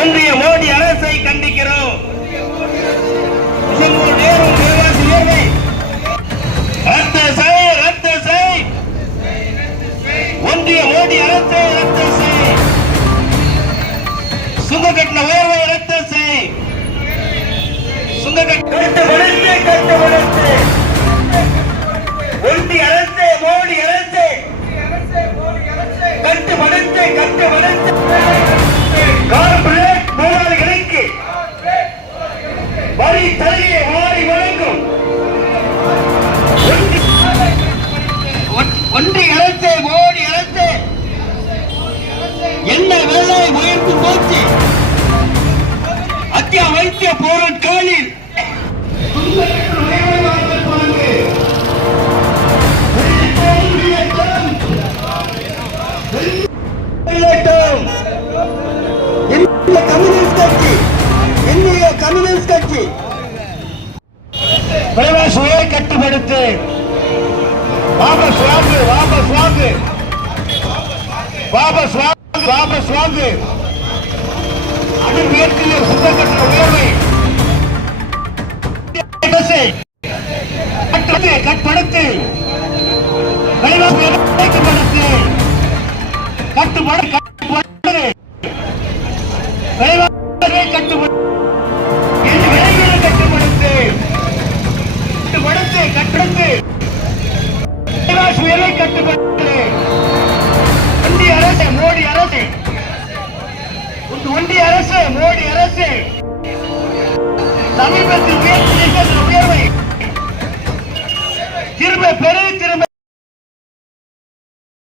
ஒன்றிய மோடி அரசை கண்டிக்கிறோம். ரத்து செய் ரத்து செய். ஒன்றிய மோடி அரசை ரத்து செய். சுங்க கட்டின உயர்வை ரத்து செய். சுங்க கட்டு வளர்த்து கட்டு வளர்த்து. ஒன்றிய அரசு மோடி அரசு. கட்டு வளர்த்து உயர்ந்து போச்சு அத்தியாவசிய பொருட்களில் வெளியேற்றும். இந்திய கம்யூனிஸ்ட் கட்சி இந்திய கம்யூனிஸ்ட் கட்சி. விலைவாசியை கட்டுப்படுத்து. வாபஸ் வாங்கு வாபஸ் வாங்கு. வாபஸ் வாங்கு. வாபஸ் வாங்கு. அதில் உயர்த்திய சுத்தப்பட்ட உயர்வை. அரசை கட்டுப்படுத்து கட்டுப்படுத்து. விலைவாசியை கட்டுப்படுத்து. கட்டுப்பாடு கட்டுப்படுத்து. கட்டுப்படுத்து அரசு ஒன்றிய அரசு மோடி அரசு. சமீபத்தில் உயர்வை திரும்ப பெரு திரும்ப